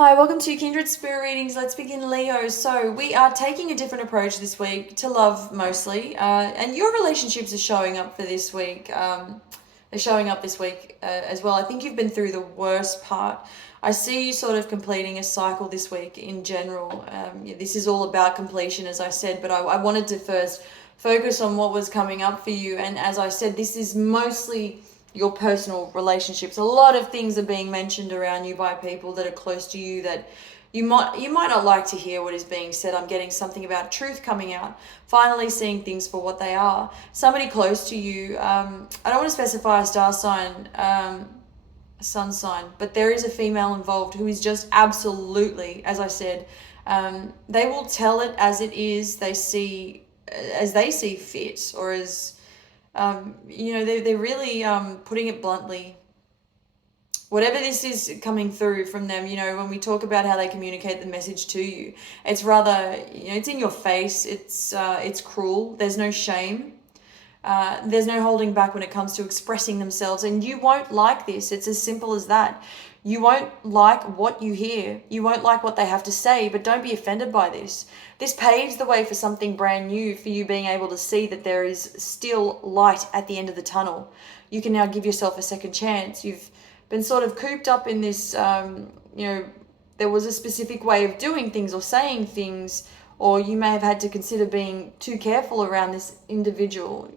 Hi, welcome to Kindred Spirit Readings. Let's begin, Leo. So we are taking a different approach this week to love mostly, and your relationships are showing up for this week. They're showing up this week as well. I think you've been through the worst part. I see you sort of completing a cycle this week in general. This is all about completion, as I said, but I wanted to first focus on what was coming up for you. And as I said, this is mostly your personal relationships. A lot of things are being mentioned around you by people that are close to you that you might not like to hear what is being said. I'm getting something about truth coming out, finally seeing things for what they are. Somebody close to you, I don't want to specify a star sign, a sun sign, but there is a female involved who is just absolutely, as I said, they will tell it as it is. As they see fit, or as they're really putting it bluntly. Whatever this is coming through from them, when we talk about how they communicate the message to you, it's rather, it's in your face. It's cruel. There's no shame. There's no holding back when it comes to expressing themselves, and you won't like this. It's as simple as that. You won't like what you hear. You won't like what they have to say, but don't be offended by this. This paves the way for something brand new, for you being able to see that there is still light at the end of the tunnel. You can now give yourself a second chance. You've been sort of cooped up in this, there was a specific way of doing things or saying things, or you may have had to consider being too careful around this individual.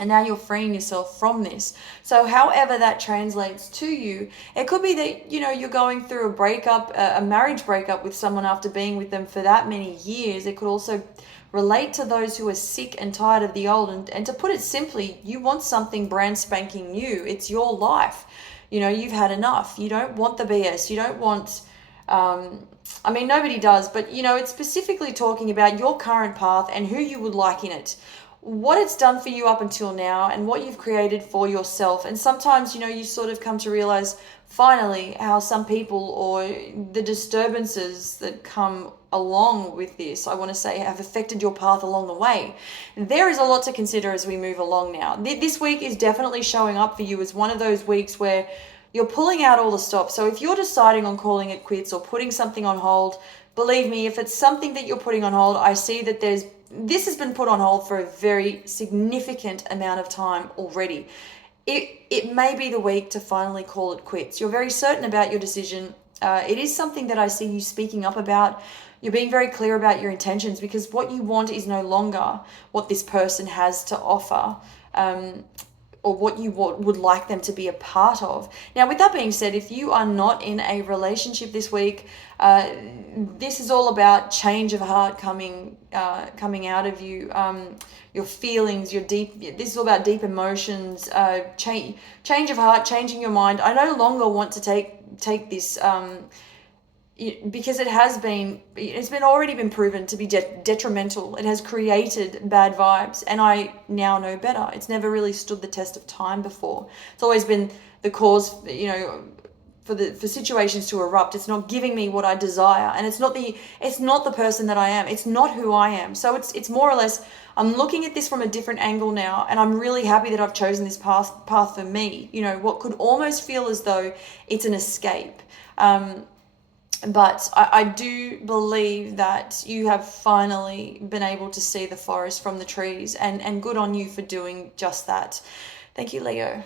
And now you're freeing yourself from this. So however that translates to you, it could be that, you're going through a breakup, a marriage breakup with someone after being with them for that many years. It could also relate to those who are sick and tired of the old. And to put it simply, you want something brand spanking new. It's your life. You've had enough. You don't want the BS. You don't want... nobody does, but it's specifically talking about your current path and who you would like in it, what it's done for you up until now, and what you've created for yourself. And sometimes, you sort of come to realize finally how some people, or the disturbances that come along with this, I want to say, have affected your path along the way. There is a lot to consider as we move along now. This week is definitely showing up for you as one of those weeks where you're pulling out all the stops. So if you're deciding on calling it quits or putting something on hold, believe me, if it's something that you're putting on hold, I see that this has been put on hold for a very significant amount of time already. It may be the week to finally call it quits. You're very certain about your decision. It is something that I see you speaking up about. You're being very clear about your intentions, because what you want is no longer what this person has to offer. Or what you would like them to be a part of. Now, with that being said, if you are not in a relationship this week, this is all about change of heart coming out of you. Your feelings, this is all about deep emotions, change of heart, changing your mind. I no longer want to take this, because it's already been proven to be detrimental. It has created bad vibes, and I now know better. It's never really stood the test of time before. It's always been the cause, for situations to erupt. It's not giving me what I desire, and it's not the person that I am. It's not who I am. So it's more or less, I'm looking at this from a different angle now, and I'm really happy that I've chosen this path for me. What could almost feel as though it's an escape. But I do believe that you have finally been able to see the forest from the trees, and good on you for doing just that. Thank you, Leo.